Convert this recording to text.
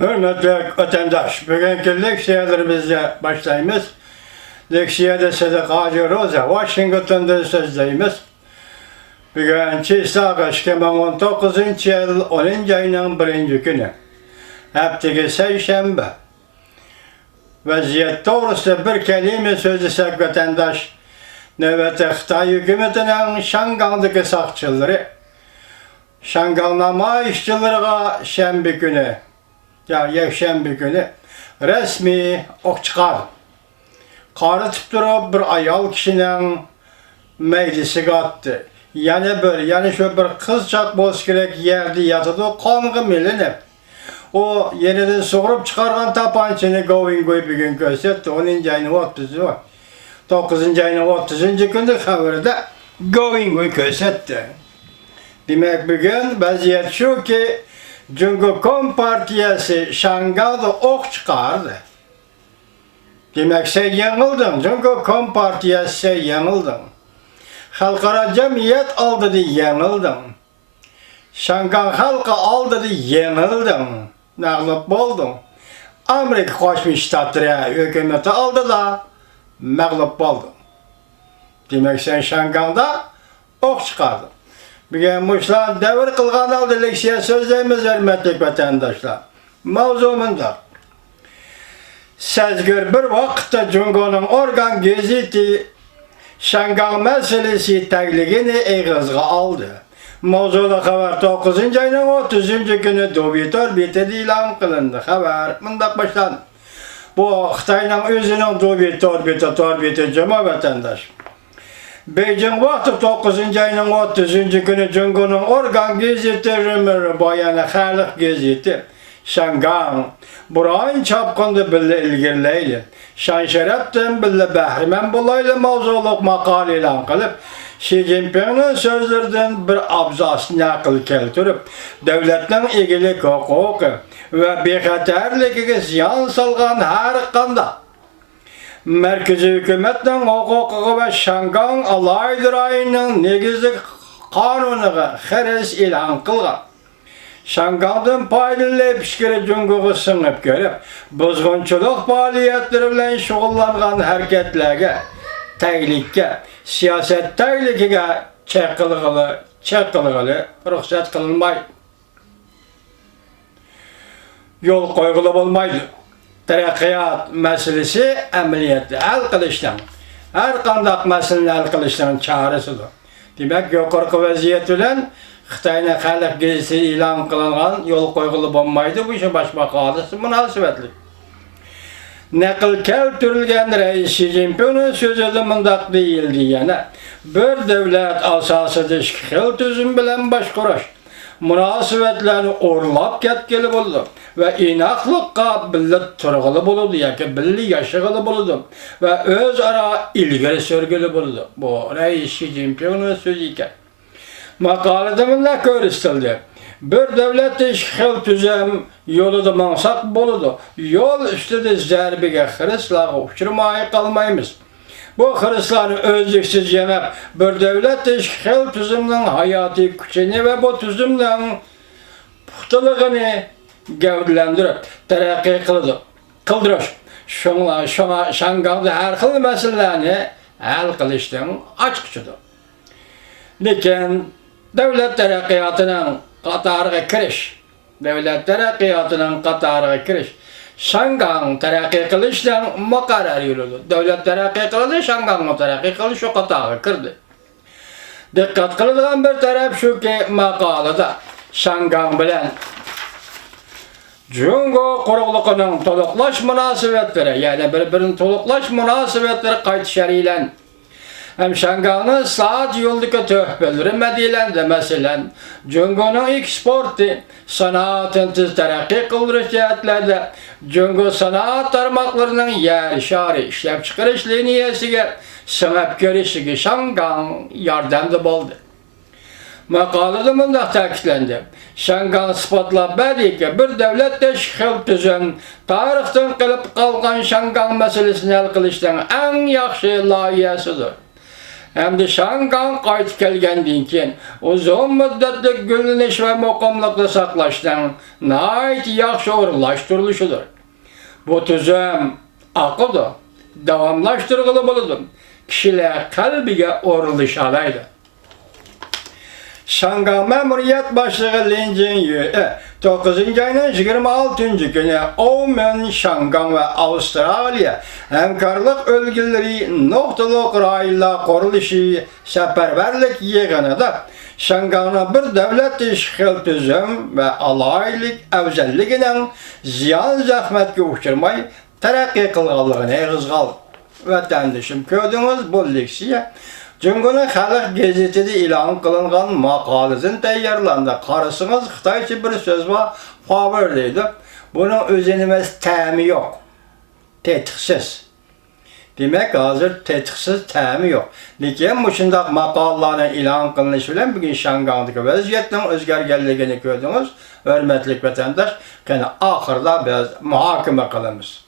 Hürmetli vatandaş, bugünkü leksiyelerimizle başlayımız. Leksiyede Sadık Hacı Roza, Washington'da sözdeyimiz. Bugün Çiğsağış 2019 yıl 10. ayının 1. günü. Haftaki Seyşembe. Vaziyet doğrusu bir kelime sözlesek vatandaş, nöbeti Xitay hükümetinin Şangang'daki sakçıları, Şangang'nama işçilerine şembe günü, yekşembe günü resmi ok çıkar. Karı tutup bir ayal kişinin meclisi attı. Yani şu bir kızcak boz gerek yerde yatıdı, kanğı milinip. O yeniden soğurup çıkargan tapançını Govin bir gün gösterdi. 10. ayının 30'u var. 9. ayının 30. günde haberde Govin gösterdi. Demek bugün vaziyet şu ki Cumhurbaşkanı Partisi Şangay'da ok çıkardı. Demek sen yanıldın. Cumhurbaşkanı Partisi sen yanıldın. Halkara cemiyet aldı diye yanıldın. Şangay halkı aldı diye yanıldın. Mağlup oldun. Amerika Koşmuş Ştatları hükümeti aldı da mağlup oldun. Demek sen Şangay'da ok çıkardın. Bugün Muşlan devir kılgan aldı leksiye sözlerimiz hürmetli vatandaşlar. Mavzumunda sezgür bir vakitte Cumhur'un organ geziti Şangay meselesi tekliğini eğizge aldı. Mavzulu haber 9. ayının 30. günü Dobitor bitedi ilan kılındı. Haber mındak başlandı. Bu Xitay'ın özünün Dobitor biti cuma vatandaş. Beijing vakti 9. ayının 30. günü Cumhur'un organ geziti rümürü bayanı Xalq geziti Şangay burayın çapkındı bille ilgirleyli. Şan şereften bille behrimen bulaylı mavzuluk makal ilan kılıp Xi Jinping'in sözlerden bir abzas nakıl keltirip devletin ilgilik hukuku ve bexaterligiga ziyan salgan her kanda Merkezi hükümetin hukuku ve Şangay alaydır ayının negizlik kanunuga xeres ilan kılgan. Şangay'dan paylı pişkiri Cumhur'u sınıp görüp, bozgunçuluk faaliyetleri bilen şugullangan hareketlerge, teklikke, siyaset teklikiga çekilgili, ruhsat kılınmaydı. Yol koygulu olmaydı. Terakkiyat meselesi emniyetli el kılıştan, her kandak meselenin el kılıştan çaresidir. Demek yukarı vaziyet bilen Xitay'ın Xalq gezisi ilan kılınan yol koygulu olmaydı. Bu işe başbakalısı münasebetli. Nakıl keltirilgen reis Xi Jinping'in sözü de mındak değildi yani. Bir devlet asasıdır xil tüzüm bilen başkuraş. Münasebetlerini orlap ketkili buldu ve inaklıkka billi turgulu buldu yaki billi yaşıgılı buldu ve öz ara ilgili sörgülü buldu. Bu reis Xi Jinping'in sözü iken. Makalede bunlar görüstildi. Bir devlet işgal tüzem yolu da mansak boludu. Yol üstüde zerbige Hrislağı uçurmaya kalmayımız. Bu Hrislağını özlüksüz yenip bir devlet işgal tüzümden hayatı gücünü ve bu tüzümden puhtuluğunu gevdilendirip terakki kıldırır. Şuna Şangay'da her xil meselelerini hal kılıştığın açıkçıdır. Lekin devlet terakkiyatının qatarıga kiriş, Şangay terakki kılıştan makarar yürüdü. Devlet terakki kıldı, Şangay terakki kılış o qatarıga kirdi. Dikkat kılıdığın bir taraf şu ki makalada Şangay bilen Cumhur kuruluğunun toluklaş münasebetleri, yani birbirinin toluklaş münasebetleri qaytışarıyla hem Şangay'ın saat yoldaki töhbeleri medilendi mesela. Cumhur'un eksportu, sanatın tez terakki kıldırış cihetlerde Cumhur sanat tarmaklarının yer şari işlep çıkarış liniyesiga sınıp görüşüge Şangay yardımcı oldu. Makalada mındak ta'kidlendi. Şangay ispatlap berdi ki bir devlet teşkil tüzüm tarixten kılıp kalgan Şangay meselesini hal kılıştan en yaxşı layihasidir. hem de Şangan qaytib kelgandan keyin uzun müddetlik gülünüş ve muqimlikni saqlashdan nayt yaxshi o'rinlashtirilishdir. Bu tüzüm aqldır, davamlaştırgılı bo'ladi. Kishilar qalbiga o'rinlashalaydi. Şangan Memuriyet Başlığı Lin Jinyu 9. ayının 26. günü Omen, Şangan ve Avustralya hemkarlık ölgüleri noktalık rayla kuruluşu seferberlik yığınıda Şangan'a bir devlet işgal tüzüm ve alaylık evzelliğinin ziyan zahmetki uçurmayı terakki kılgalığına kızgal. Vatandaşım gördüğünüz bu leksiye Cumhuriyet Halk Gazetesi ilan kılınan makalesini tayarlandı. Karısınız Xitayca bir söz var, favor deydi. Bunun özenimiz təmi yok. Tetiksiz. Demek hazır tetiksiz təmi yok. Lekin bu şundaq makallarını ilan kılınışı bilen bugün Şangan'daki vəziyyətin özgərgəlligini gördünüz. Hörmətli vətəndaş, yani ahırda biz muhakeme kılımız.